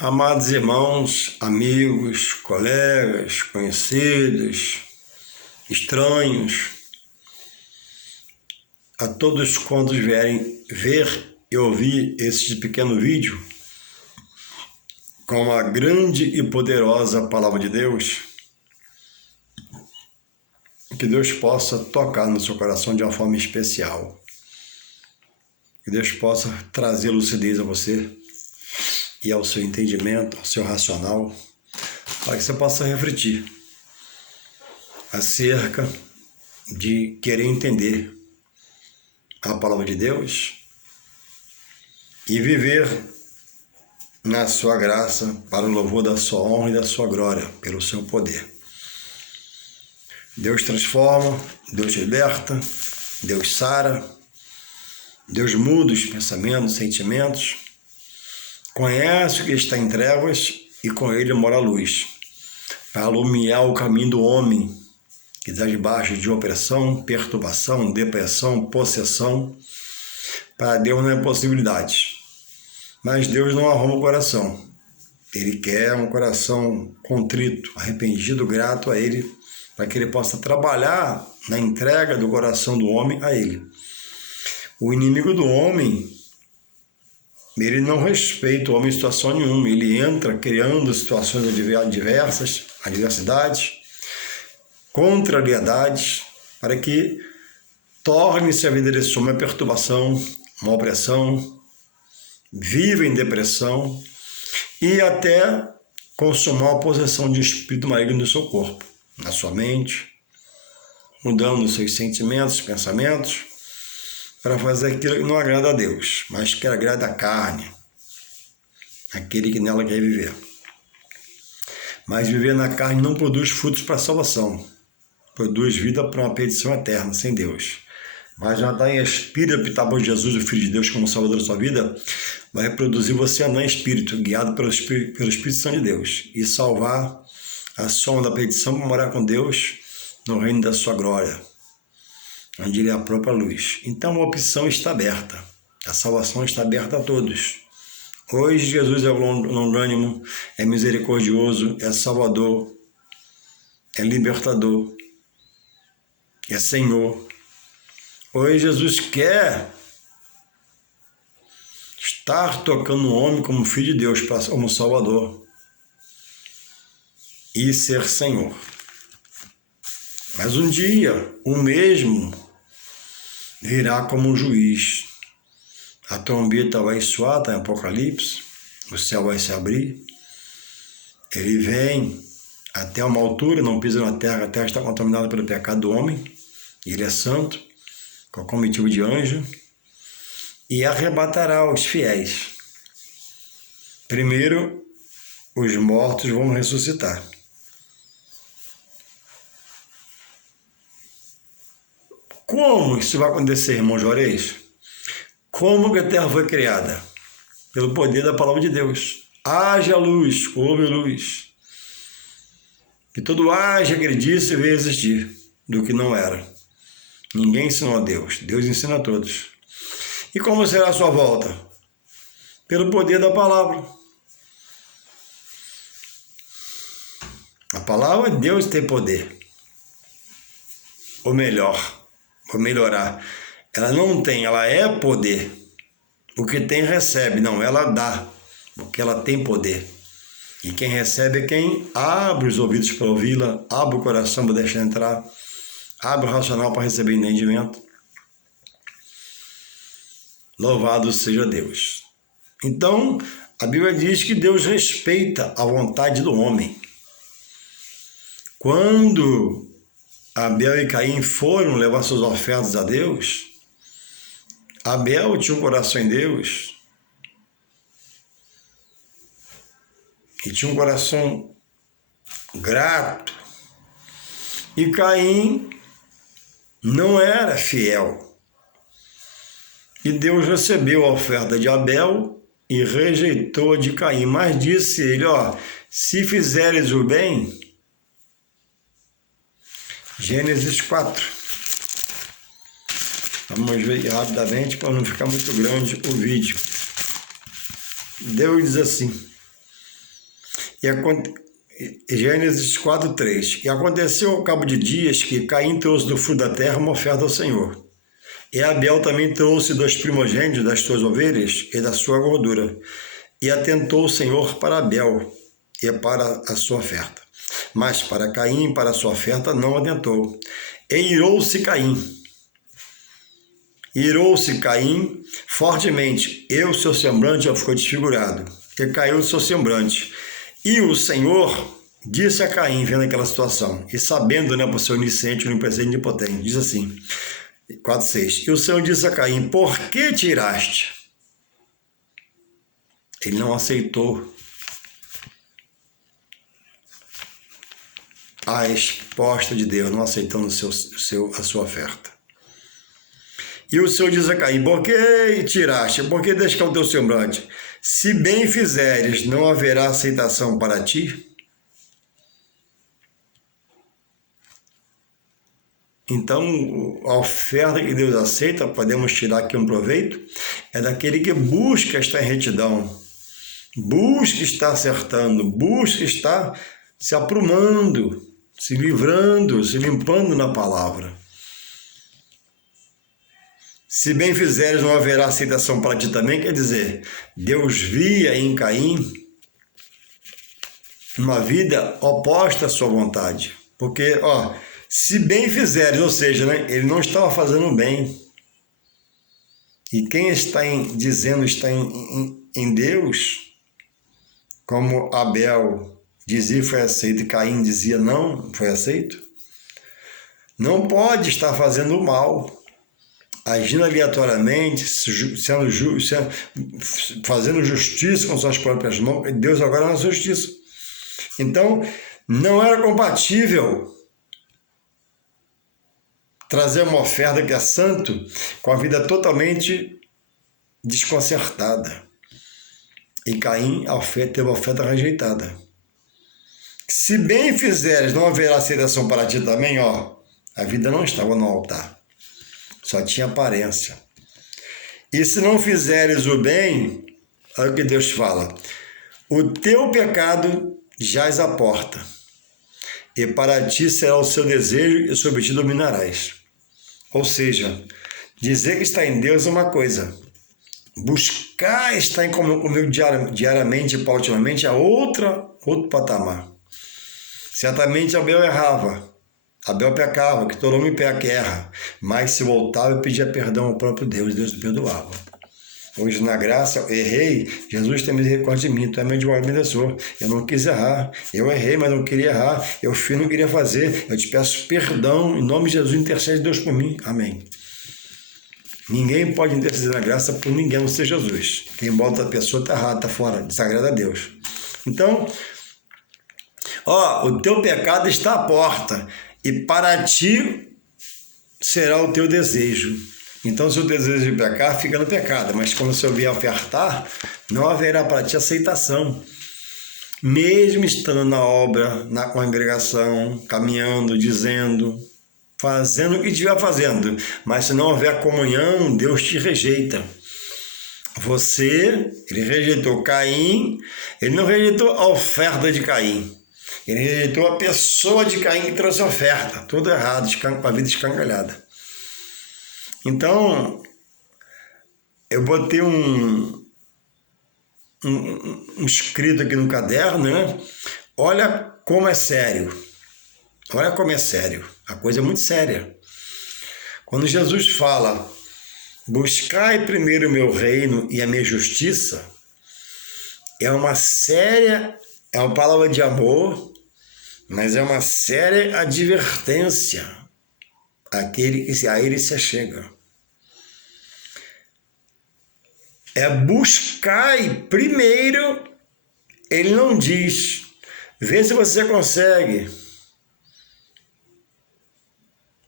Amados irmãos, amigos, colegas, conhecidos, estranhos, a todos quantos vierem ver e ouvir este pequeno vídeo com a grande e poderosa Palavra de Deus, que Deus possa tocar no seu coração de uma forma especial, que Deus possa trazer lucidez a você e ao seu entendimento, ao seu racional, para que você possa refletir acerca de querer entender a palavra de Deus e viver na sua graça para o louvor da sua honra e da sua glória, pelo seu poder. Deus transforma, Deus liberta, Deus sara, Deus muda os pensamentos, sentimentos, conhece o que está em trevas e com ele mora a luz, para iluminar o caminho do homem que está debaixo de opressão, perturbação, depressão, possessão. Para Deus não é possibilidade, mas Deus não arruma o coração. Ele quer um coração contrito, arrependido, grato a Ele, para que Ele possa trabalhar na entrega do coração do homem a Ele. O inimigo do homem, ele não respeita o homem em situação nenhuma, ele entra criando situações diversas, adversidades, contrariedades, para que torne-se a vida desse homem uma perturbação, uma opressão, viva em depressão e até consumar a possessão de um espírito maligno no seu corpo, na sua mente, mudando os seus sentimentos, pensamentos, para fazer aquilo que não agrada a Deus, mas que agrada a carne, aquele que nela quer viver. Mas viver na carne não produz frutos para a salvação, produz vida para uma perdição eterna, sem Deus. Mas andar em espírito, optar por Jesus, o Filho de Deus, como Salvador da sua vida, vai produzir você andar em espírito, guiado pelo Espírito Santo de Deus, e salvar a sua da perdição para morar com Deus no reino da sua glória, onde Ele é a própria luz. Então a opção está aberta, a salvação está aberta a todos. Hoje Jesus é longânimo, é misericordioso, é Salvador, é libertador, é Senhor. Hoje Jesus quer estar tocando o homem como Filho de Deus, como Salvador, e ser Senhor. Mas um dia, o mesmo virá como um juiz. A trombeta vai soar, está em Apocalipse, o céu vai se abrir, ele vem até uma altura, não pisa na terra, a terra está contaminada pelo pecado do homem, ele é santo, com a comitiva de anjo, e arrebatará os fiéis. Primeiro, os mortos vão ressuscitar. Como isso vai acontecer, irmão Juarez? Como que a terra foi criada? Pelo poder da palavra de Deus. Haja luz, houve luz. Que todo haja acredite e veio existir do que não era. Ninguém ensinou a Deus, Deus ensina a todos. E como será a sua volta? Pelo poder da palavra. A palavra de Deus tem poder. Ou melhor, vou melhorar. Ela não tem, ela é poder. O que tem, recebe. Não, ela dá, porque ela tem poder. E quem recebe é quem abre os ouvidos para ouvi-la, abre o coração para deixar entrar, abre o racional para receber entendimento. Louvado seja Deus. Então, a Bíblia diz que Deus respeita a vontade do homem. Quando Abel e Caim foram levar suas ofertas a Deus, Abel tinha um coração em Deus e tinha um coração grato, e Caim não era fiel. E Deus recebeu a oferta de Abel e rejeitou a de Caim, mas disse ele, se fizeres o bem, Gênesis 4, vamos ver rapidamente para não ficar muito grande o vídeo. Deus diz assim: Gênesis 4:3. E aconteceu ao cabo de dias que Caim trouxe do fruto da terra uma oferta ao Senhor. E Abel também trouxe dos primogênitos das suas ovelhas e da sua gordura. E atentou o Senhor para Abel e para a sua oferta. Mas para Caim e para a sua oferta não atentou. E irou-se Caim. Irou-se Caim fortemente, e o seu semblante ficou desfigurado, e caiu o seu semblante. E o Senhor disse a Caim, vendo aquela situação, e sabendo, por ser onisciente, onipresente e onipotente, diz assim, 4:6, e o Senhor disse a Caim, por que tiraste? Ele não aceitou a resposta de Deus, não aceitando a sua oferta. E o Senhor diz a Caim, por que tiraste? Por que deixaste o teu semblante? Se bem fizeres, não haverá aceitação para ti? Então, a oferta que Deus aceita, podemos tirar aqui um proveito, é daquele que busca estar em retidão, busca estar acertando, busca estar se aprumando, se livrando, se limpando na palavra. Se bem fizeres, não haverá aceitação para ti também, quer dizer, Deus via em Caim uma vida oposta à sua vontade. Porque, se bem fizeres, ou seja, ele não estava fazendo bem. E quem está dizendo está em Deus, como Abel dizia foi aceito e Caim dizia não foi aceito, não pode estar fazendo o mal, agindo aleatoriamente, fazendo justiça com suas próprias mãos. Deus agora é uma justiça. Então, não era compatível trazer uma oferta que é santo com a vida totalmente desconcertada. E Caim teve a oferta rejeitada. Se bem fizeres, não haverá aceitação para ti também, a vida não estava no altar. Só tinha aparência. E se não fizeres o bem, olha o que Deus fala, o teu pecado jaz à porta, e para ti será o seu desejo, e sobre ti dominarás. Ou seja, dizer que está em Deus é uma coisa, buscar estar em comunhão comigo diariamente e paulatinamente é outro patamar. Certamente Abel errava, Abel pecava, que todo homem peca e erra, mas se voltava e pedia perdão ao próprio Deus, Deus o perdoava. Hoje, na graça, eu errei, Jesus tem misericórdia de mim, tu é meu advogado e defensor. Eu não quis errar, eu errei, mas não queria errar, eu fiz, não queria fazer. Eu te peço perdão, em nome de Jesus, intercede Deus por mim. Amém. Ninguém pode interceder na graça por ninguém, a não ser Jesus. Quem bota a pessoa está errado, está fora, desagrada a Deus. Então, o teu pecado está à porta, e para ti será o teu desejo. Então, se o desejo de pecar, fica no pecado. Mas quando você vier ofertar, não haverá para ti aceitação. Mesmo estando na obra, na congregação, caminhando, dizendo, fazendo o que estiver fazendo. Mas se não houver comunhão, Deus te rejeita. Ele rejeitou Caim, ele não rejeitou a oferta de Caim. Ele rejeitou a pessoa de Caim que trouxe a oferta. Tudo errado, com a vida escangalhada. Então, eu botei um escrito aqui no caderno, Olha como é sério. Olha como é sério. A coisa é muito séria. Quando Jesus fala, buscai primeiro o meu reino e a minha justiça, é uma palavra de amor, mas é uma séria advertência àquele que a ele se achega. É buscai primeiro, ele não diz, vê se você consegue.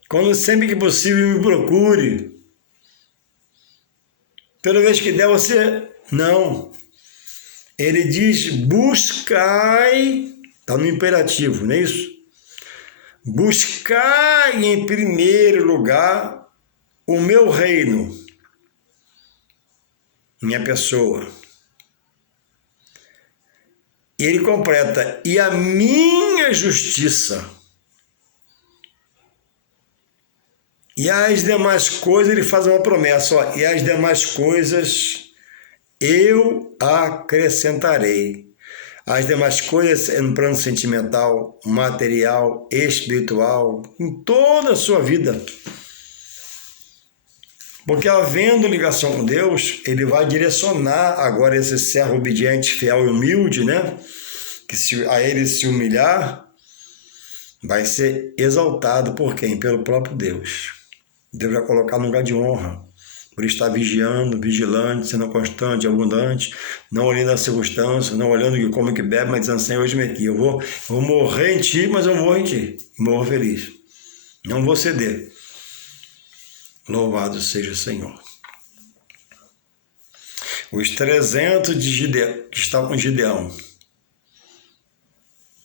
Quando sempre que possível me procure. Toda vez que der você, não. Ele diz, buscai, está no imperativo, não é isso? Buscai em primeiro lugar o meu reino, minha pessoa, E ele completa, e a minha justiça. E as demais coisas, ele faz uma promessa, ó, e as demais coisas eu acrescentarei. As demais coisas no plano sentimental, material, espiritual, em toda a sua vida. Porque havendo ligação com Deus, ele vai direcionar agora esse servo obediente, fiel e humilde, né? Que se a ele se humilhar, vai ser exaltado por quem? Pelo próprio Deus. Deus vai colocar no lugar de honra, por estar vigiando, vigilante, sendo constante, abundante, não olhando as circunstâncias, não olhando que come, que bebe, mas dizendo, Senhor, hoje me aqui, eu vou morrer em Ti, mas eu morro em Ti, e morro feliz. Não vou ceder. Louvado seja o Senhor. Os 300 de Gideão, que estavam com Gideão,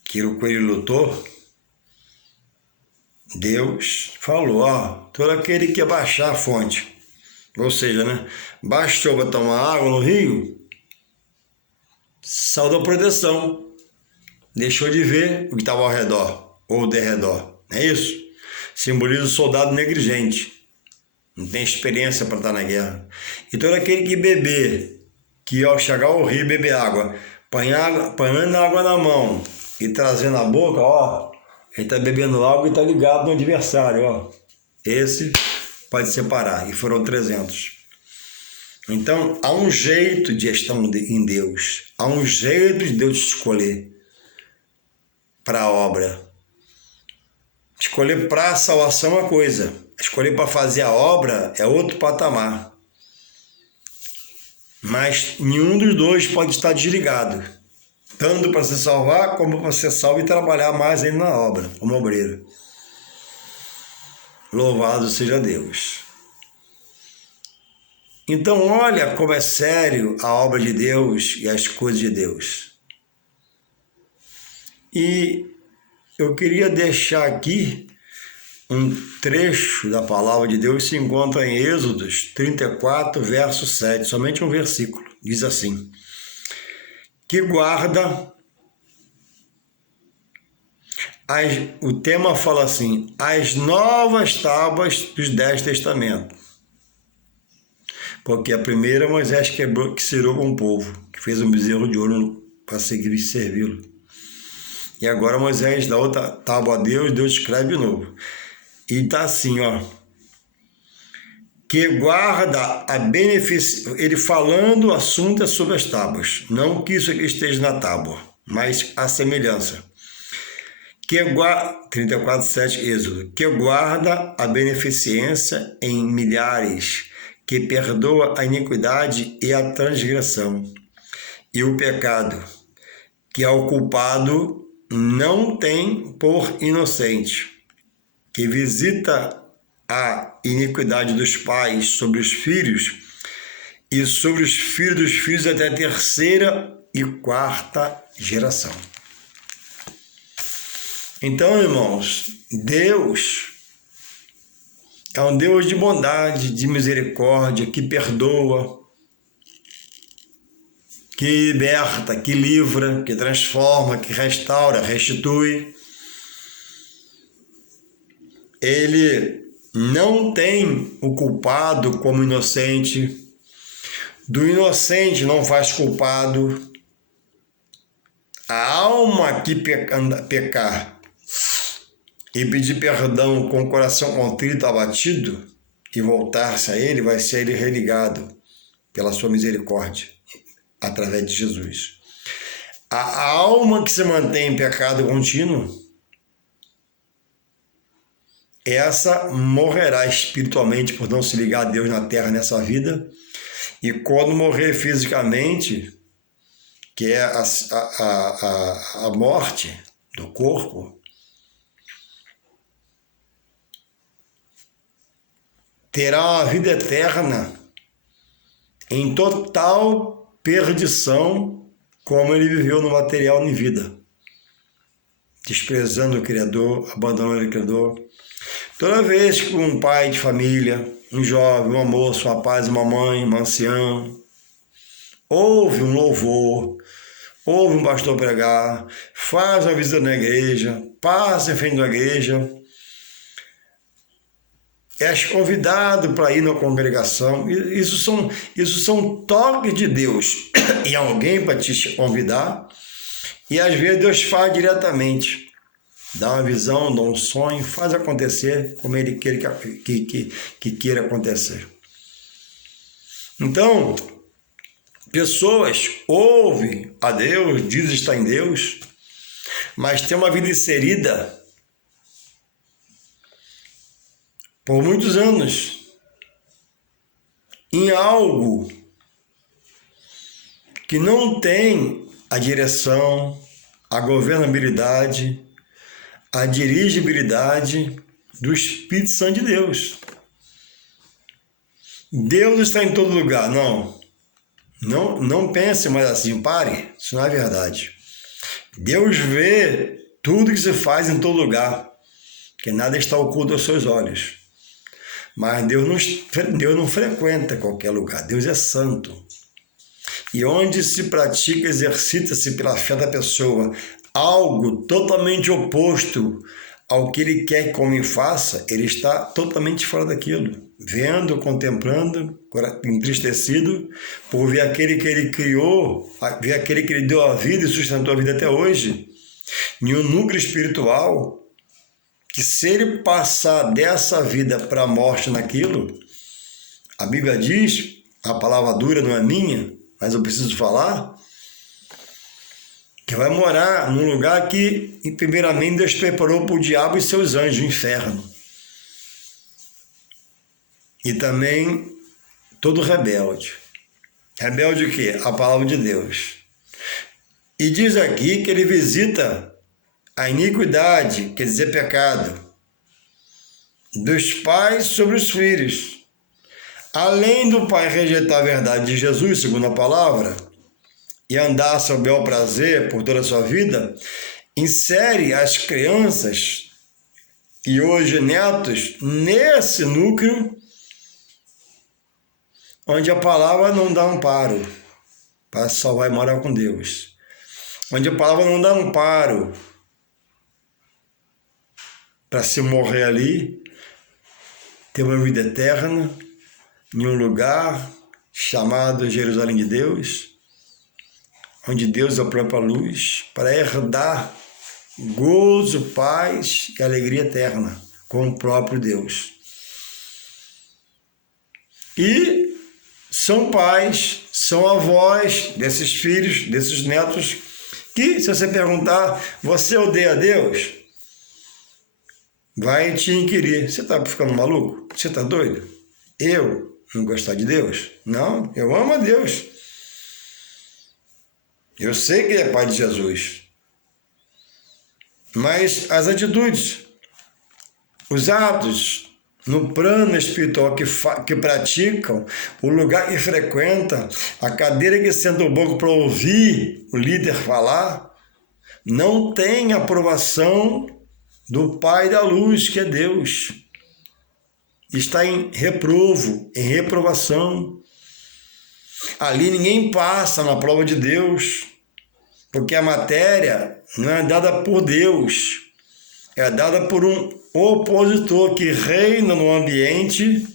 que o coelho lutou, Deus falou, ó, todo aquele que abaixar a fonte, ou seja, né, baixou para tomar água no rio, saiu da proteção, deixou de ver o que estava ao redor, ou de redor, não é isso? Simboliza o soldado negligente, não tem experiência para estar na guerra. E todo aquele que beber, que ao chegar ao rio beber água, apanhando água na mão e trazendo na boca, ó, ele está bebendo água e está ligado no adversário, ó. Esse pode separar, e foram 300. Então, há um jeito de estar em Deus, há um jeito de Deus te escolher para a obra. Escolher para a salvação é uma coisa, escolher para fazer a obra é outro patamar. Mas nenhum dos dois pode estar desligado, tanto para se salvar como para ser salvo e trabalhar mais ainda na obra, como obreiro. Louvado seja Deus. Então, olha como é sério a obra de Deus e as coisas de Deus. E eu queria deixar aqui um trecho da palavra de Deus, se encontra em Êxodos 34, verso 7, somente um versículo. Diz assim, que guarda, o tema fala assim, as novas tábuas dos 10 testamentos. Porque a primeira Moisés quebrou, que serou com o povo, que fez um bezerro de ouro para seguir e servi-lo. E agora Moisés dá outra tábua a Deus, Deus escreve de novo. E está assim, ó, que guarda a benefício, ele falando o assunto é sobre as tábuas, não que isso aqui esteja na tábua, mas a semelhança. Que guarda, 34:7 Êxodo, que guarda a beneficência em milhares, que perdoa a iniquidade e a transgressão, e o pecado, que ao culpado não tem por inocente, que visita a iniquidade dos pais sobre os filhos e sobre os filhos dos filhos até a terceira e quarta geração. Então, irmãos, Deus é um Deus de bondade, de misericórdia, que perdoa, que liberta, que livra, que transforma, que restaura, restitui. Ele não tem o culpado como inocente, do inocente não faz culpado. A alma que pecar e pedir perdão com o coração contrito, abatido, e voltar-se a ele, vai ser ele religado pela sua misericórdia, através de Jesus. A alma que se mantém em pecado contínuo, essa morrerá espiritualmente por não se ligar a Deus na terra nessa vida, e quando morrer fisicamente, que é a morte do corpo, terá uma vida eterna em total perdição, como ele viveu no material em vida, desprezando o Criador, abandonando o Criador. Toda vez que um pai de família, um jovem, uma moça, um rapaz, uma mãe, um ancião, ouve um louvor, ouve um pastor pregar, faz uma visita na igreja, passa em frente da igreja, és convidado para ir na congregação. Isso são toques de Deus e alguém para te convidar, e às vezes Deus faz diretamente, dá uma visão, dá um sonho, faz acontecer como Ele quer que queira acontecer. Então, pessoas ouvem a Deus, dizem estar em Deus, mas tem uma vida inserida por muitos anos em algo que não tem a direção, a governabilidade, a dirigibilidade do Espírito Santo de Deus. Deus está em todo lugar. Não pense mais assim, pare, isso não é verdade. Deus vê tudo que se faz em todo lugar, que nada está oculto aos seus olhos. Mas Deus não frequenta qualquer lugar, Deus é santo. E onde se pratica, exercita-se pela fé da pessoa algo totalmente oposto ao que ele quer que o homem faça, ele está totalmente fora daquilo, vendo, contemplando, entristecido por ver aquele que ele criou, ver aquele que ele deu a vida e sustentou a vida até hoje, em um núcleo espiritual, que se ele passar dessa vida para a morte naquilo, a Bíblia diz, a palavra dura não é minha, mas eu preciso falar, que vai morar num lugar que, primeiramente, Deus preparou para o diabo e seus anjos, o inferno. E também todo rebelde. Rebelde o quê? A palavra de Deus. E diz aqui que ele visita a iniquidade, quer dizer, pecado, dos pais sobre os filhos. Além do pai rejeitar a verdade de Jesus, segundo a palavra, e andar sob bel prazer por toda a sua vida, insere as crianças e hoje netos nesse núcleo onde a palavra não dá amparo para salvar e morar com Deus, onde a palavra não dá amparo para se morrer ali, ter uma vida eterna em um lugar chamado Jerusalém de Deus, onde Deus é a própria luz, para herdar gozo, paz e alegria eterna com o próprio Deus. E são pais, são avós desses filhos, desses netos, que, se você perguntar, você odeia Deus? Vai te inquirir. Você está ficando maluco? Você está doido? Eu não gostar de Deus? Não, eu amo a Deus. Eu sei que ele é Pai de Jesus. Mas as atitudes, os atos no plano espiritual que praticam, o lugar que frequenta, a cadeira que senta o banco para ouvir o líder falar, não tem aprovação do Pai da luz, que é Deus. Está em reprovo, em reprovação. Ali ninguém passa na prova de Deus, porque a matéria não é dada por Deus, é dada por um opositor que reina no ambiente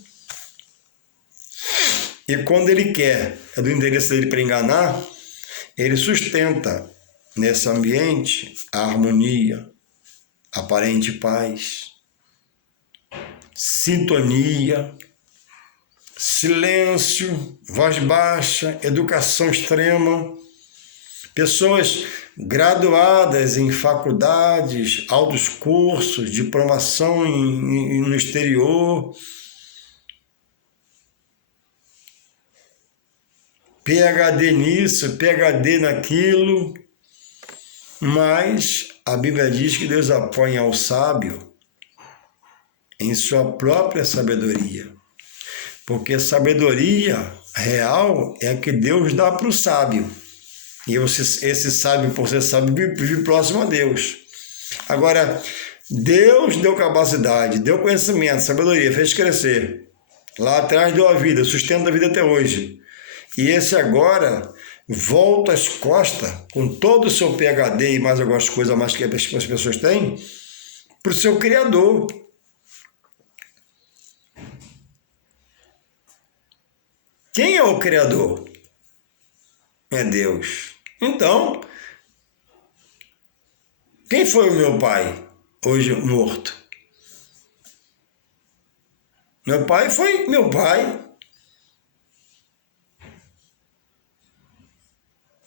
e quando ele quer, é do interesse dele para enganar, ele sustenta nesse ambiente a harmonia, a aparente paz, sintonia, silêncio, voz baixa, educação extrema, pessoas graduadas em faculdades, altos cursos, diplomação no exterior, PhD nisso, PhD naquilo, mas a Bíblia diz que Deus apoia ao sábio em sua própria sabedoria, porque sabedoria real é a que Deus dá para o sábio. E esse sábio, por ser sábio, vive próximo a Deus. Agora, Deus deu capacidade, deu conhecimento, sabedoria, fez crescer. Lá atrás deu a vida, sustenta a vida até hoje. E esse agora volta as costas, com todo o seu PhD e mais algumas coisas mais que as pessoas têm, para o seu Criador. Quem é o Criador? É Deus. Então, quem foi o meu pai, hoje morto? Meu pai foi meu pai.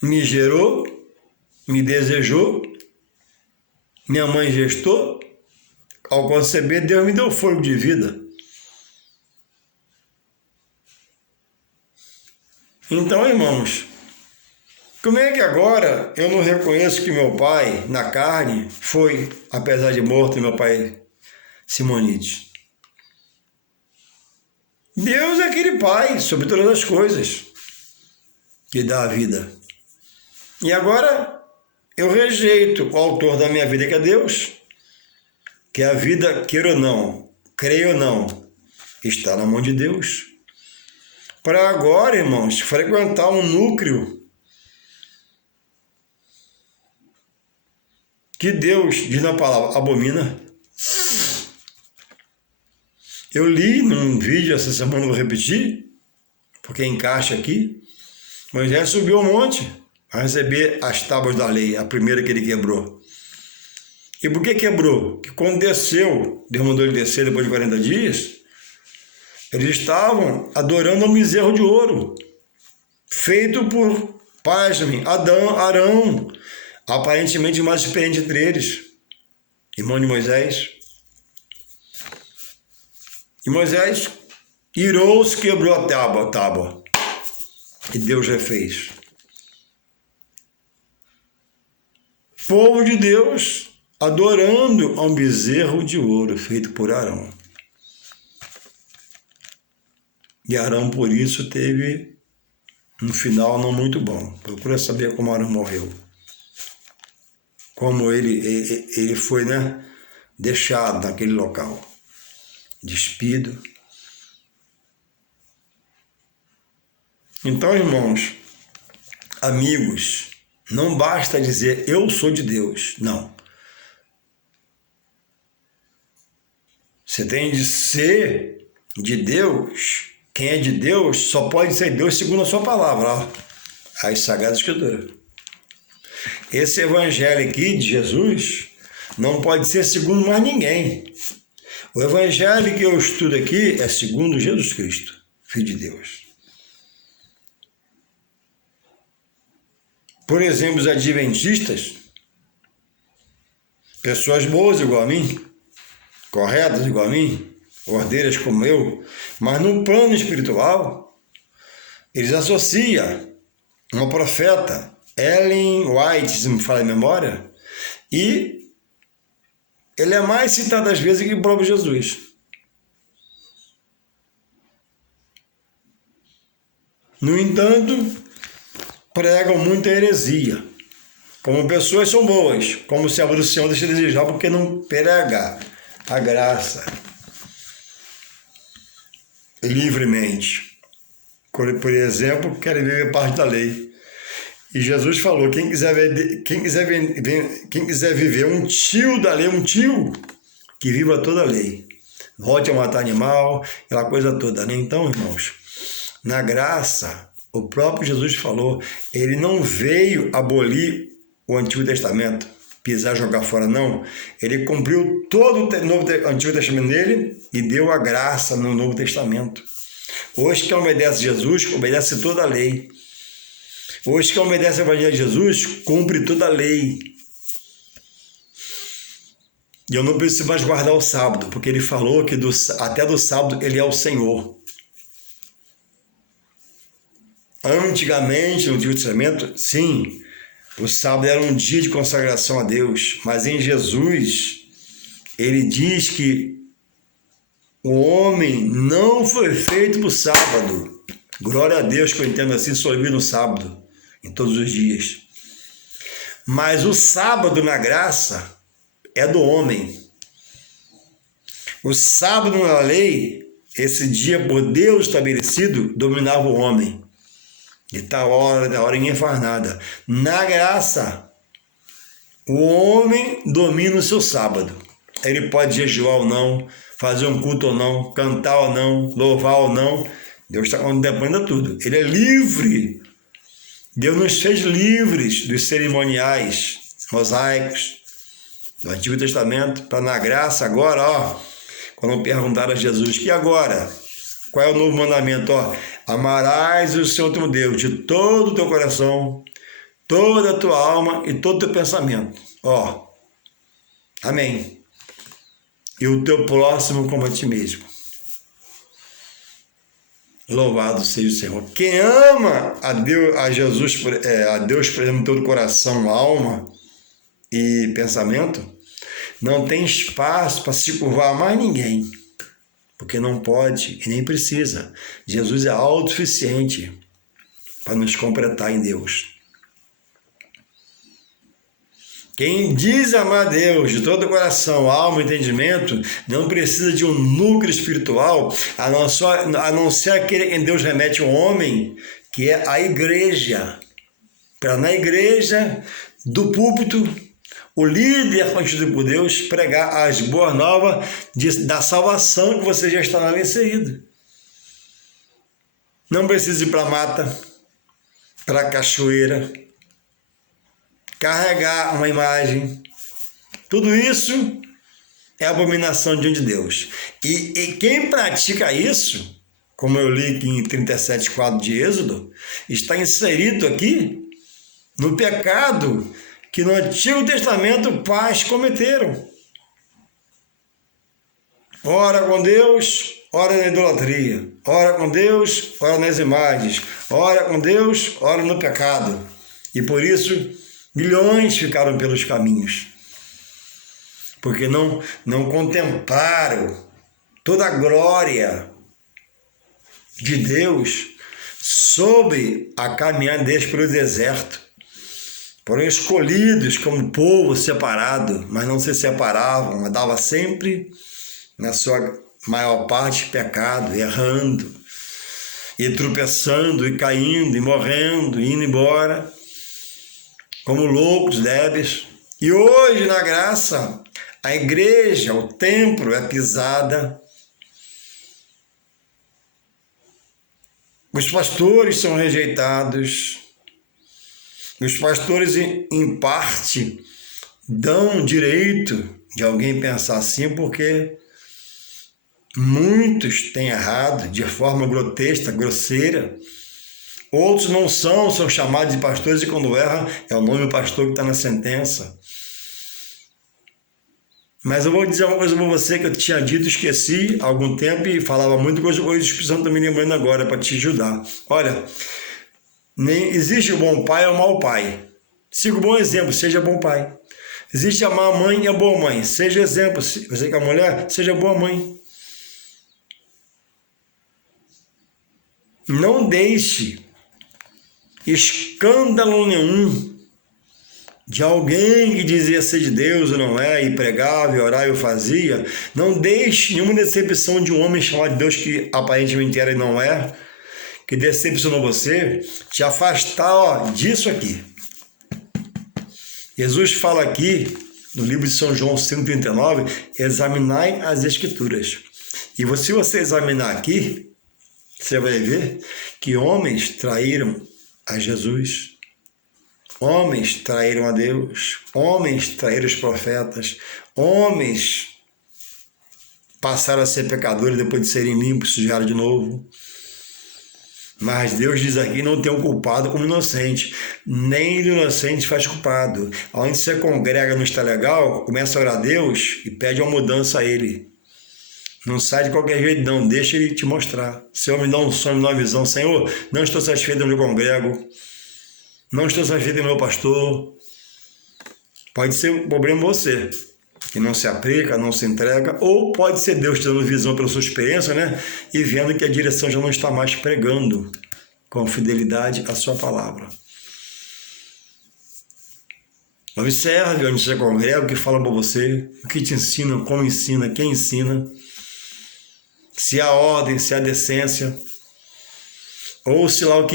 Me gerou, me desejou, minha mãe gestou, ao conceber, Deus me deu fôlego de vida. Então, irmãos, como é que agora eu não reconheço que meu pai, na carne, foi, apesar de morto, meu pai Simonides? Deus é aquele pai sobre todas as coisas que dá a vida. E agora eu rejeito o autor da minha vida, que é Deus, que a vida, queira ou não, creia ou não, está na mão de Deus. Para agora, irmãos, frequentar um núcleo que Deus, diz na palavra, abomina. Eu li num vídeo essa semana, vou repetir, porque encaixa aqui. Moisés subiu ao monte a receber as tábuas da lei, a primeira que ele quebrou. E por que quebrou? Porque quando desceu, Deus mandou ele descer depois de 40 dias, eles estavam adorando um bezerro de ouro, feito por, pasmem, Arão, aparentemente mais experiente entre eles, irmão de Moisés. E Moisés irou-se, quebrou a tábua. E Deus refez. Povo de Deus adorando a um bezerro de ouro feito por Arão. E Arão, por isso, teve um final não muito bom. Procura saber como Arão morreu. Como ele foi, deixado naquele local. Despido. Então, irmãos, amigos, não basta dizer eu sou de Deus. Não. Você tem de ser de Deus. Quem é de Deus só pode ser Deus segundo a sua palavra. As Sagradas Escrituras. Esse evangelho aqui de Jesus não pode ser segundo mais ninguém. O evangelho que eu estudo aqui é segundo Jesus Cristo, Filho de Deus. Por exemplo, os adventistas, pessoas boas igual a mim, corretas igual a mim, ordeiras como eu, mas no plano espiritual, eles associam uma profeta, Ellen White, se me fala a memória, e ele é mais citado às vezes que o próprio Jesus. No entanto, pregam muita heresia. Como pessoas são boas, como se a do Senhor deixa de desejar, porque não prega a graça livremente. Por exemplo, querem viver parte da lei. E Jesus falou, quem quiser viver um tio da lei, que viva toda a lei. Volte a matar animal, aquela coisa toda, né? Então, irmãos, na graça, o próprio Jesus falou, ele não veio abolir o Antigo Testamento, pisar, jogar fora, não. Ele cumpriu todo o Antigo Testamento dele e deu a graça no Novo Testamento. Hoje, quem obedece a Jesus, obedece toda a lei. Hoje, quem obedece ao Evangelho de Jesus, cumpre toda a lei. E eu não preciso mais guardar o sábado, porque ele falou que até do sábado ele é o Senhor. Antigamente, no Antigo Testamento, sim, o sábado era um dia de consagração a Deus, mas em Jesus, ele diz que o homem não foi feito para o sábado. Glória a Deus que eu entendo assim, sou livre no sábado, em todos os dias. Mas o sábado na graça é do homem. O sábado na lei, esse dia por Deus estabelecido, dominava o homem. De tal hora, da hora ninguém faz nada. Na graça, o homem domina o seu sábado. Ele pode jejuar ou não, fazer um culto ou não, cantar ou não, louvar ou não. Deus está contemplando tudo. Ele é livre. Deus nos fez livres dos cerimoniais mosaicos do Antigo Testamento, para na graça agora, ó, quando perguntaram a Jesus, que agora? Qual é o novo mandamento? Ó, amarás o Senhor teu Deus de todo o teu coração, toda a tua alma e todo o teu pensamento. Ó, amém. E o teu próximo como a ti mesmo. Louvado seja o Senhor. Quem ama a Deus, a Deus por exemplo, todo o coração, alma e pensamento, não tem espaço para se curvar a mais ninguém, porque não pode e nem precisa. Jesus é autossuficiente para nos completar em Deus. Quem diz amar a Deus de todo o coração, alma e entendimento, não precisa de um núcleo espiritual, a não ser aquele em Deus remete o homem, que é a igreja. Para na igreja, do púlpito, o líder constituído por Deus pregar as boas novas da salvação que você já está lá inserido. Não precisa ir para a mata, para a cachoeira, carregar uma imagem. Tudo isso é abominação diante de Deus. E quem pratica isso, como eu li aqui em 37:4 de Êxodo, está inserido aqui no pecado que no Antigo Testamento pais cometeram. Ora com Deus, ora na idolatria. Ora com Deus, ora nas imagens. Ora com Deus, ora no pecado. E por isso milhões ficaram pelos caminhos, porque não contemplaram toda a glória de Deus sobre a caminhada deles pelo deserto. Foram escolhidos como povo separado, mas não se separavam, andavam sempre, na sua maior parte, pecado, errando, e tropeçando, e caindo, e morrendo, e indo embora, como loucos, débeis. E hoje, na graça, a igreja, o templo é pisada. Os pastores são rejeitados. Os pastores, em parte, dão direito de alguém pensar assim, porque muitos têm errado de forma grotesca, grosseira. Outros não são chamados de pastores e quando erram é o nome do pastor que está na sentença. Mas eu vou dizer uma coisa para você que eu tinha dito, esqueci há algum tempo e falava muito, hoje o Espírito Santo está me lembrando agora para te ajudar. Olha, nem existe o bom pai ou o mau pai. Siga o bom exemplo, seja bom pai. Existe a má mãe e a boa mãe. Seja exemplo, você que é mulher, seja boa mãe. Não deixe escândalo nenhum de alguém que dizia ser de Deus ou não é, e pregava, e orava e fazia. Não deixe nenhuma decepção de um homem chamado de Deus que aparentemente era e não é, que decepcionou você, te afastar disso aqui. Jesus fala aqui, no livro de São João 5,39, examinai as Escrituras. E se você examinar aqui, você vai ver que homens traíram a Jesus, homens traíram a Deus, homens traíram os profetas, homens passaram a ser pecadores depois de serem limpos, sujaram de novo. Mas Deus diz aqui, não tem um culpado como inocente, nem do inocente faz culpado. Onde você congrega não está legal, começa a orar a Deus e pede uma mudança a Ele. Não sai de qualquer jeito não, deixa Ele te mostrar. Senhor, me dá um sonho, me dá uma visão. Senhor, não estou satisfeito onde eu congrego, não estou satisfeito no meu pastor. Pode ser um problema você, que não se aplica, não se entrega, ou pode ser Deus te dando visão pela sua experiência, né? E vendo que a direção já não está mais pregando com fidelidade a sua palavra. Observe onde você congrega, o que fala para você, o que te ensina, como ensina, quem ensina, se há ordem, se há decência. ou se lá o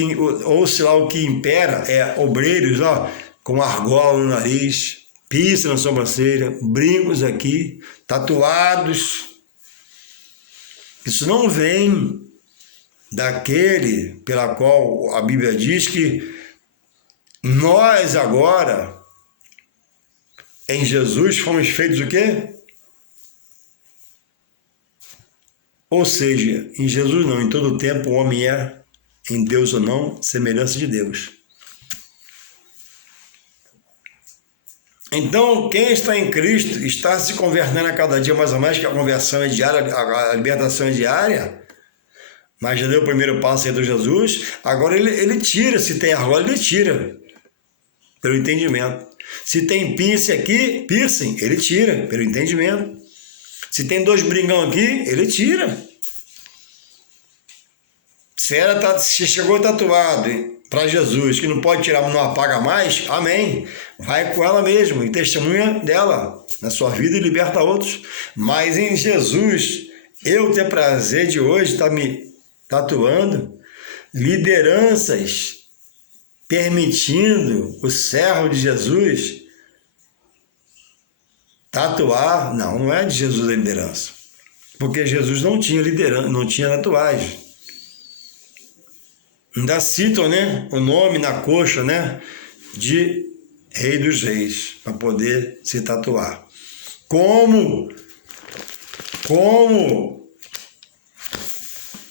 que impera é obreiros, ó, com argola no nariz, piercing na sobrancelha, brincos aqui, tatuados. Isso não vem daquele pela qual a Bíblia diz que nós agora, em Jesus, fomos feitos o quê? Ou seja, em Jesus não, em todo o tempo o homem é, em Deus ou não, semelhança de Deus. Então, quem está em Cristo está se convertendo a cada dia mais ou mais, que a conversão é diária, a libertação é diária, mas já deu o primeiro passo aí do Jesus, agora ele tira, se tem argola, ele tira, pelo entendimento. Se tem piercing, ele tira, pelo entendimento. Se tem 2 brincão aqui, ele tira. Se chegou tatuado para Jesus, que não pode tirar, não apaga mais, amém. Vai com ela mesmo e testemunha dela na sua vida e liberta outros. Mas em Jesus, eu tenho prazer de hoje estar me tatuando lideranças, permitindo o servo de Jesus tatuar. Não é de Jesus a liderança, porque Jesus não tinha liderança, não tinha tatuagem. Ainda citam, né, o nome na coxa, né, de Rei dos Reis, para poder se tatuar. Como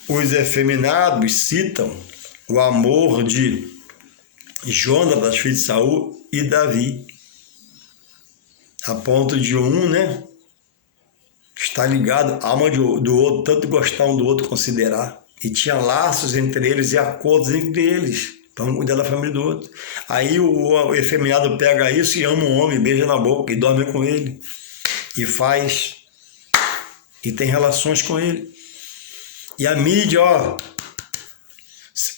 os efeminados citam o amor de Jonatas, filho de Saul, e Davi, a ponto de um, né, estar ligado à alma do outro, tanto gostar um do outro, considerar. E tinha laços entre eles e acordos entre eles, para um cuidar da família do outro. Aí o efeminado pega isso e ama o homem, beija na boca e dorme com ele. E faz, e tem relações com ele. E a mídia, ó,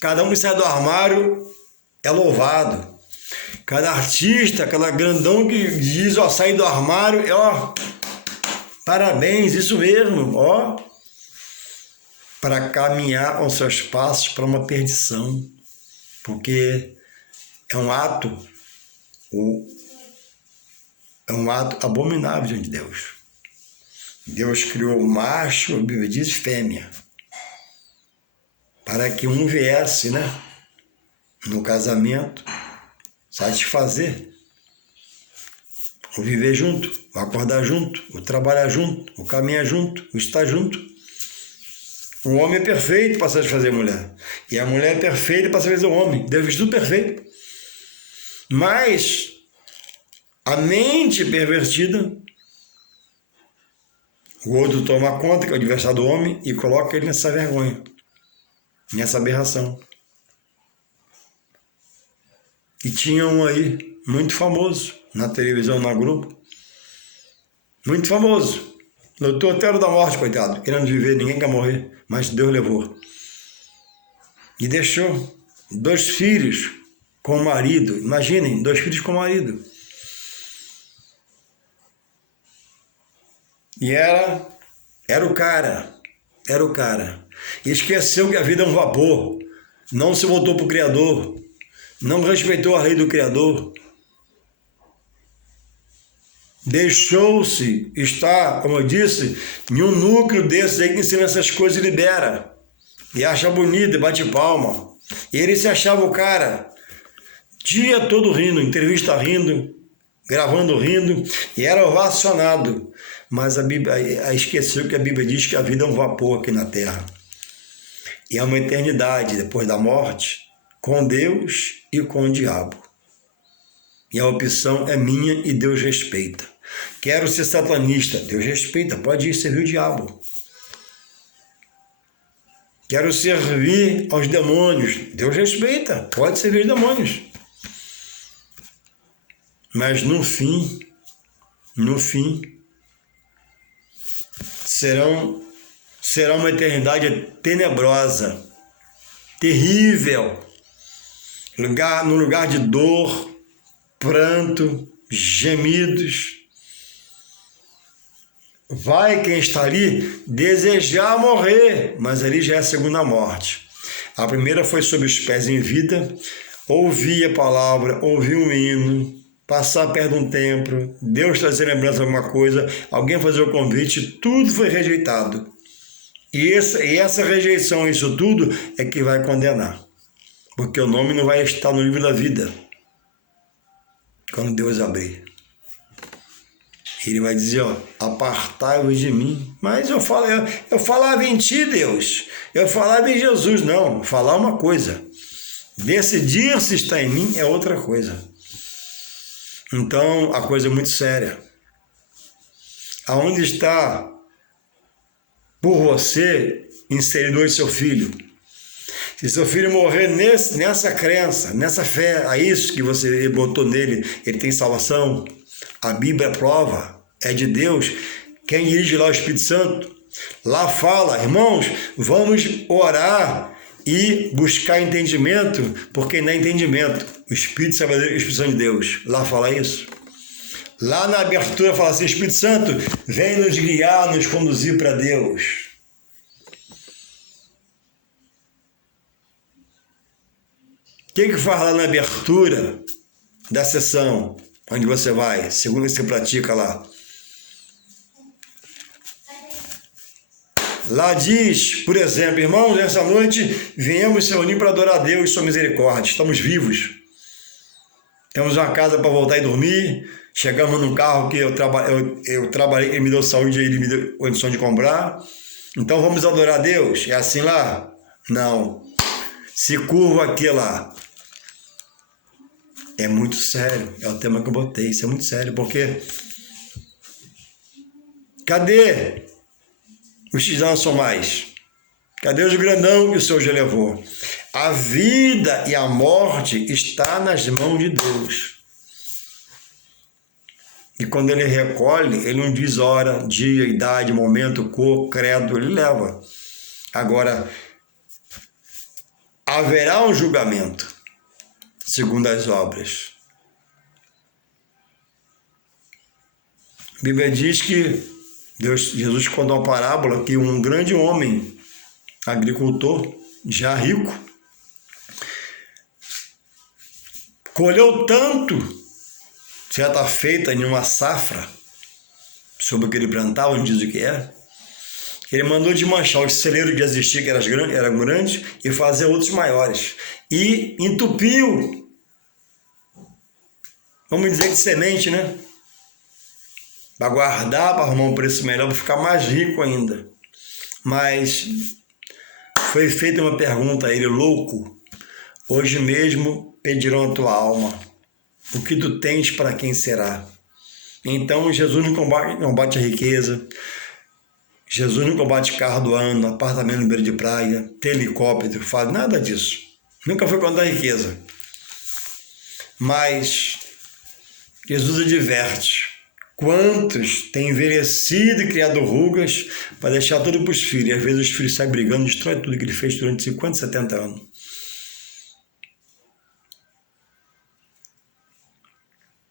cada um que sai do armário é louvado. Cada artista, cada grandão que diz, ó, sair do armário, ó, parabéns, isso mesmo, ó, para caminhar com seus passos para uma perdição, porque é um ato abominável diante de Deus. Deus criou o macho, a Bíblia diz fêmea, para que um viesse, né, no casamento, satisfazer, o viver junto, o acordar junto, o trabalhar junto, o caminhar junto, o estar junto. O homem é perfeito para satisfazer a mulher. E a mulher é perfeita para satisfazer o homem. Deus fez tudo perfeito. Mas a mente pervertida, o outro toma conta, que é o adversário do homem, e coloca ele nessa vergonha, nessa aberração. E tinha um aí, muito famoso, na televisão, na Globo. Muito famoso. Lutou até da morte, coitado, querendo viver, ninguém quer morrer, mas Deus levou. E deixou 2 filhos com o marido. Imaginem, 2 filhos com o marido. E era o cara. E esqueceu que a vida é um vapor. Não se voltou para o Criador. Não respeitou a lei do Criador. Deixou-se estar, como eu disse, em um núcleo desses aí que ensina essas coisas e libera. E acha bonito e bate palma. E ele se achava o cara, dia todo rindo, entrevista rindo, gravando rindo, e era ovacionado. Mas a Bíblia esqueceu que a Bíblia diz que a vida é um vapor aqui na terra. E é uma eternidade depois da morte, com Deus e com o diabo. E a opção é minha e Deus respeita. Quero ser satanista, Deus respeita, pode ir servir o diabo. Quero servir aos demônios, Deus respeita, pode servir os demônios. Mas no fim, será uma eternidade tenebrosa, terrível, no lugar de dor, pranto, gemidos. Vai quem está ali desejar morrer, mas ali já é a segunda morte. A primeira foi sobre os pés em vida, ouvir a palavra, ouvir um hino, passar perto de um templo, Deus trazer lembrança de alguma coisa, alguém fazer o convite, tudo foi rejeitado. E essa rejeição, isso tudo, é que vai condenar. Porque o nome não vai estar no livro da vida quando Deus abrir. Ele vai dizer, ó, apartai-vos de mim. Mas eu falava em ti, Deus. Eu falava em Jesus. Não, falar uma coisa. Decidir se está em mim é outra coisa. Então, a coisa é muito séria. Aonde está por você inserido hoje seu filho? Se seu filho morrer nessa crença, nessa fé, a isso que você botou nele, ele tem salvação. A Bíblia é prova, é de Deus. Quem dirige lá é o Espírito Santo. Lá fala, irmãos, vamos orar e buscar entendimento, porque não é entendimento. O Espírito Sabedoria é a expressão de Deus. Lá fala isso. Lá na abertura fala assim, Espírito Santo, vem nos guiar, nos conduzir para Deus. O que faz lá na abertura da sessão, onde você vai, segundo você pratica lá? Lá diz, por exemplo, irmãos, nessa noite viemos se reunir para adorar a Deus e sua misericórdia. Estamos vivos. Temos uma casa para voltar e dormir. Chegamos num carro que eu trabalhei, ele me deu saúde e ele me deu condição de comprar. Então vamos adorar a Deus? É assim lá? Não. Se curva aqui lá. É muito sério. É o tema que eu botei. Isso é muito sério, porque cadê os que não são mais? Cadê os grandão que o Senhor já levou? A vida e a morte está nas mãos de Deus. E quando ele recolhe, ele não diz hora, dia, idade, momento, cor, credo, ele leva. Agora, haverá um julgamento, segundo as obras. A Bíblia diz que Jesus contou uma parábola que um grande homem, agricultor, já rico, colheu tanto, certa feita em uma safra, sobre o que ele plantava, não diz o que é, ele mandou desmanchar os celeiros que existiam, que eram grandes, e fazer outros maiores. E entupiu, vamos dizer, de semente, né? Para guardar, para arrumar um preço melhor, para ficar mais rico ainda. Mas foi feita uma pergunta a ele, louco, hoje mesmo pedirão a tua alma. O que tu tens, para quem será? Então, Jesus não combate a riqueza. Jesus não combate carro do ano, apartamento no beira de praia, helicóptero, faz nada disso. Nunca foi contra a riqueza. Mas Jesus adverte. Quantos têm envelhecido e criado rugas para deixar tudo para os filhos? E às vezes os filhos saem brigando, destrói tudo que ele fez durante 50, 70 anos.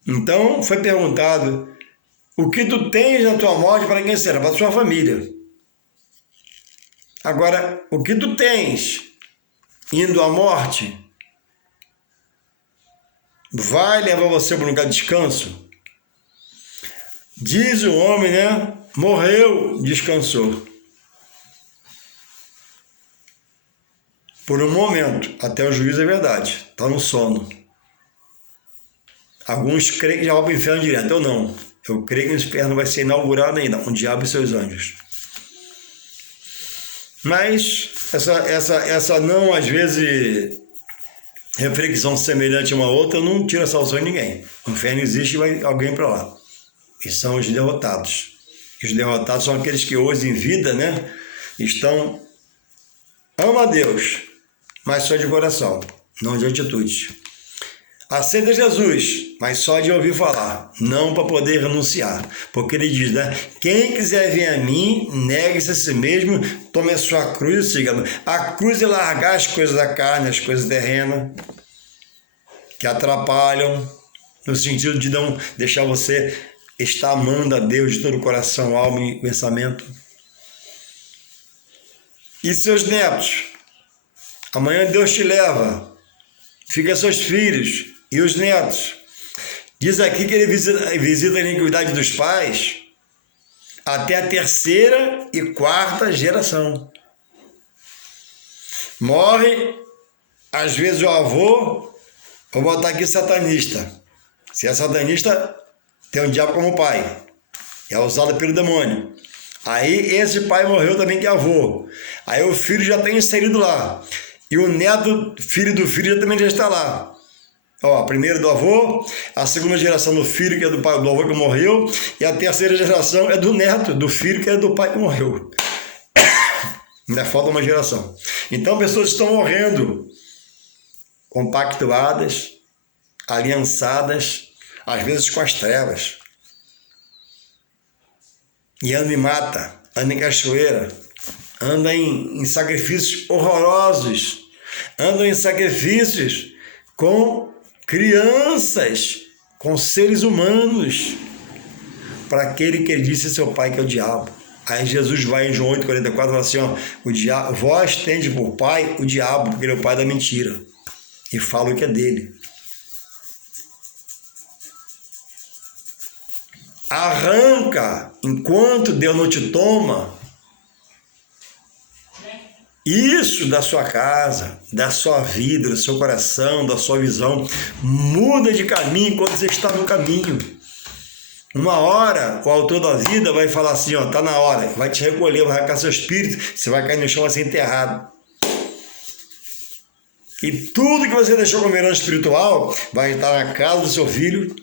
Então foi perguntado, o que tu tens na tua morte, para quem será? Para a sua família. Agora, o que tu tens indo à morte vai levar você para um lugar de descanso? Diz o homem, né? Morreu, descansou. Por um momento, até o juízo é verdade, está no sono. Alguns creem que já vai para o inferno direto, eu não. Eu creio que o inferno vai ser inaugurado ainda, com o diabo e seus anjos. Mas essa não, às vezes, reflexão semelhante a uma outra não tira a salvação de ninguém. O inferno existe e vai alguém para lá. E são os derrotados. Os derrotados são aqueles que hoje em vida, né, amam a Deus, mas só de coração, não de atitude. Aceita Jesus, mas só de ouvir falar, não para poder renunciar. Porque ele diz, né? Quem quiser vir a mim, negue-se a si mesmo, tome a sua cruz e siga-me. A cruz é largar as coisas da carne, as coisas terrenas, que atrapalham, no sentido de não deixar você estar amando a Deus de todo o coração, alma e pensamento. E seus netos? Amanhã Deus te leva. Fica seus filhos e os netos. Diz aqui que ele visita a iniquidade dos pais até a 3ª e 4ª geração. Morre, às vezes, o avô, vou botar aqui satanista. Se é satanista, tem um diabo como pai. É usado pelo demônio. Aí esse pai morreu também, que é avô. Aí o filho já está inserido lá. E o neto, filho do filho, também já está lá. Ó, a primeira do avô, a 2ª geração do filho, que é do pai do avô que morreu, e a 3ª geração é do neto, do filho, que é do pai que morreu. Ainda falta uma geração. Então, pessoas estão morrendo, compactuadas, aliançadas, às vezes com as trevas. E anda em mata, anda em cachoeira, anda em sacrifícios horrorosos, anda em sacrifícios com crianças, com seres humanos, para aquele que ele disse a seu pai, que é o diabo. Aí Jesus vai em João 8,44 e fala assim, ó, o diabo, vós tende por pai o diabo, porque ele é o pai da mentira, e fala o que é dele. Arranca, enquanto Deus não te toma, isso da sua casa, da sua vida, do seu coração, da sua visão. Muda de caminho enquanto você está no caminho. Uma hora, o autor da vida vai falar assim, ó, tá na hora, vai te recolher, vai arrancar seu espírito, você vai cair no chão, vai ser enterrado. E tudo que você deixou como herança espiritual vai estar na casa do seu filho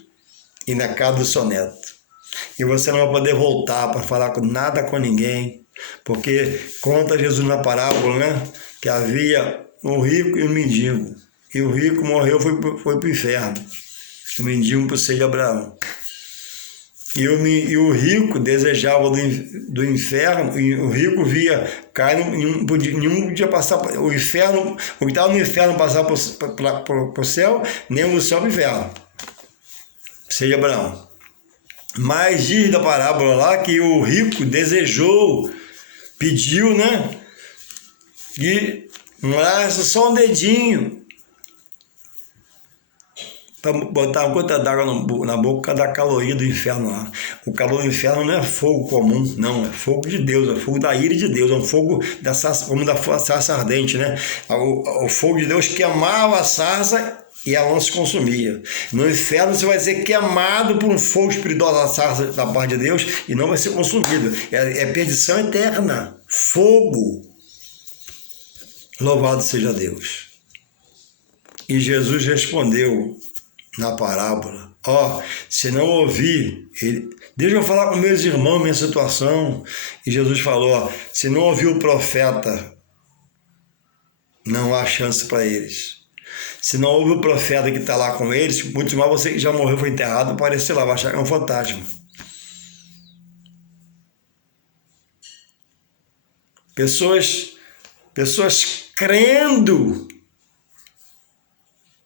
e na casa do seu neto. E você não vai poder voltar para falar nada com ninguém, porque conta Jesus na parábola, né? Que havia um rico e um mendigo. E o rico morreu, foi para o inferno. O mendigo para o seio de Abraão. E o rico desejava do inferno, e o rico via cair, nenhum podia passar o inferno, o que estava no inferno passar para o céu, nem o céu para o inferno. Seio de Abraão. Mas diz da parábola lá que o rico desejou, pediu, né? E morasse só um dedinho para botar uma gota d'água na boca da caloria do inferno lá. O calor do inferno não é fogo comum, não, é fogo de Deus, é fogo da ira de Deus, é um fogo da sarça, como da sarça ardente, né? O fogo de Deus queimava a sarça e ela não se consumia. No inferno você vai ser queimado por um fogo espiritual da sarça da parte de Deus e não vai ser consumido. É perdição eterna, fogo. Louvado seja Deus. E Jesus respondeu na parábola, ó, se não ouvir, deixa eu falar com meus irmãos, minha situação. E Jesus falou, ó, se não ouvir o profeta, não há chance para eles. Se não ouve o profeta que está lá com eles, muito mal você que já morreu, foi enterrado, aparecer lá, vai achar que é um fantasma. Pessoas crendo,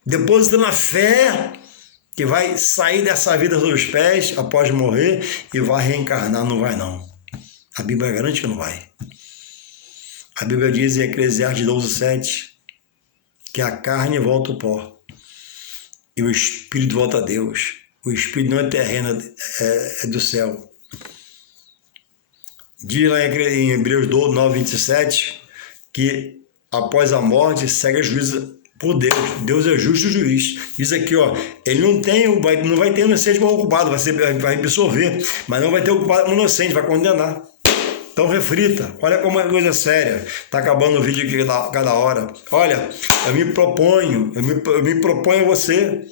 depositando a fé, que vai sair dessa vida dos pés após morrer e vai reencarnar. Não vai, não. A Bíblia garante que não vai. A Bíblia diz em Eclesiastes 12:7 que a carne volta ao pó e o espírito volta a Deus. O espírito não é terreno, é do céu. Diz lá em Hebreus 9:27 que após a morte segue a juízo por Deus. Deus é justo juiz. Diz aqui, ó, ele não vai ter inocente como ocupado, vai absorver, mas não vai ter ocupado como inocente, vai condenar. Então reflita, olha como é coisa séria. Está acabando o vídeo aqui cada hora. Olha, eu me proponho a você.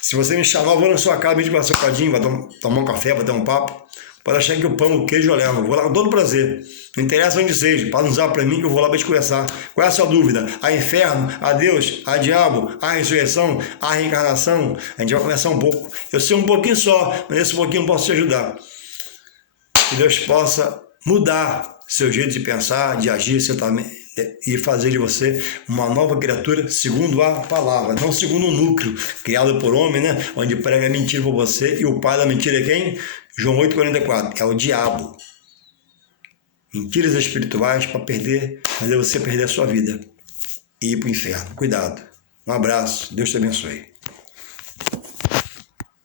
Se você me chamar, eu vou na sua casa, me dar seu cadinho, vai tomar um café, vai ter um papo. Pode achar que o pão, o queijo eu levo. Eu vou lá com todo prazer. Não interessa onde seja. Para usar para mim que eu vou lá para te conversar. Qual é a sua dúvida? A inferno? A Deus? A diabo? A ressurreição? A reencarnação? A gente vai conversar um pouco. Eu sei um pouquinho só, mas nesse pouquinho eu posso te ajudar. Que Deus possa mudar seu jeito de pensar, de agir, e fazer de você uma nova criatura segundo a palavra, não segundo o núcleo criado por homem, né? Onde prega mentira por você, e o pai da mentira é quem? João 8,44, é o diabo. Mentiras espirituais para fazer você perder a sua vida. e ir para o inferno. Cuidado. Um abraço. Deus te abençoe.